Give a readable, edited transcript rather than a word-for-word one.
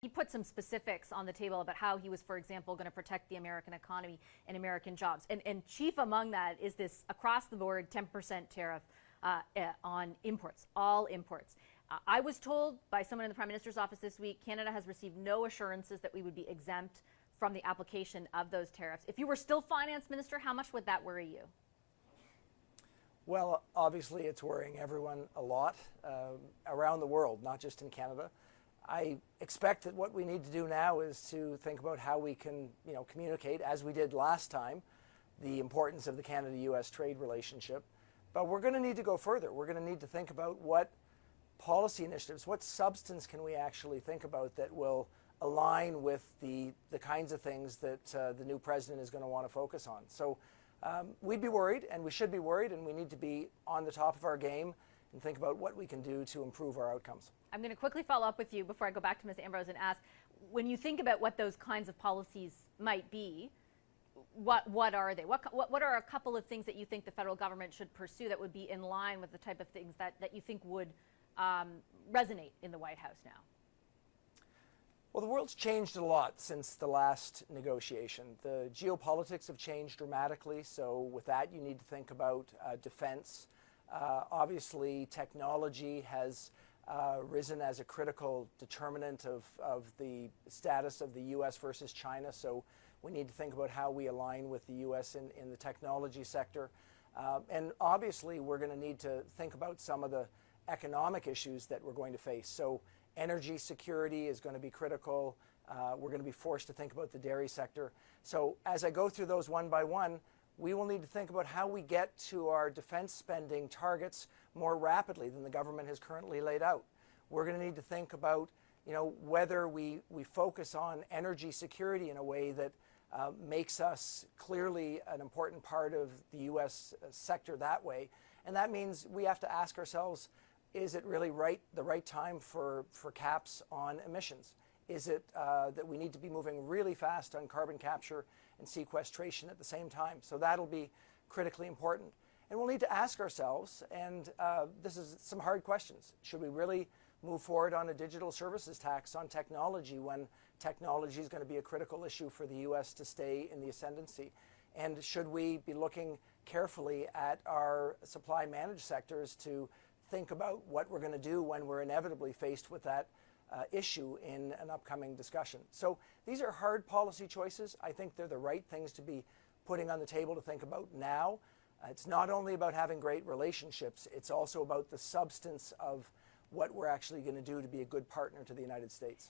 He put some specifics on the table about how he was, for example, going to protect the American economy and American jobs. And chief among that is this across-the-board 10% tariff on imports, all imports. I was told by someone in the Prime Minister's office this week, Canada has received no assurances that we would be exempt from the application of those tariffs. If you were still finance minister, how much would that worry you? Well, obviously it's worrying everyone a lot around the world, not just in Canada. I expect that what we need to do now is to think about how we can, communicate, as we did last time, the importance of the Canada-U.S. trade relationship. But we're going to need to go further. We're going to need to think about what policy initiatives, what substance can we actually think about that will align with the kinds of things that the new president is going to want to focus on. So we'd be worried, and we should be worried, and we need to be on the top of our game and think about what we can do to improve our outcomes. I'm going to quickly follow up with you before I go back to Ms. Ambrose and ask, when you think about what those kinds of policies might be, what are they? What are a couple of things that you think the federal government should pursue that would be in line with the type of things that you think would resonate in the White House now? Well, the world's changed a lot since the last negotiation. The geopolitics have changed dramatically, so with that you need to think about defense. Obviously, technology has risen as a critical determinant of the status of the U.S. versus China, so we need to think about how we align with the U.S. in the technology sector. And obviously, we're going to need to think about some of the economic issues that we're going to face. So energy security is going to be critical. We're going to be forced to think about the dairy sector. So as I go through those one by one, we will need to think about how we get to our defense spending targets more rapidly than the government has currently laid out. We're going to need to think about, whether we focus on energy security in a way that makes us clearly an important part of the U.S. sector that way. And that means we have to ask ourselves, is it really the right time for caps on emissions? Is it that we need to be moving really fast on carbon capture and sequestration at the same time? So that'll be critically important. And we'll need to ask ourselves, and this is some hard questions, should we really move forward on a digital services tax on technology when technology is going to be a critical issue for the U.S. to stay in the ascendancy? And should we be looking carefully at our supply managed sectors to think about what we're going to do when we're inevitably faced with that issue in an upcoming discussion? So these are hard policy choices. I think they're the right things to be putting on the table to think about now. It's not only about having great relationships, it's also about the substance of what we're actually going to do to be a good partner to the United States.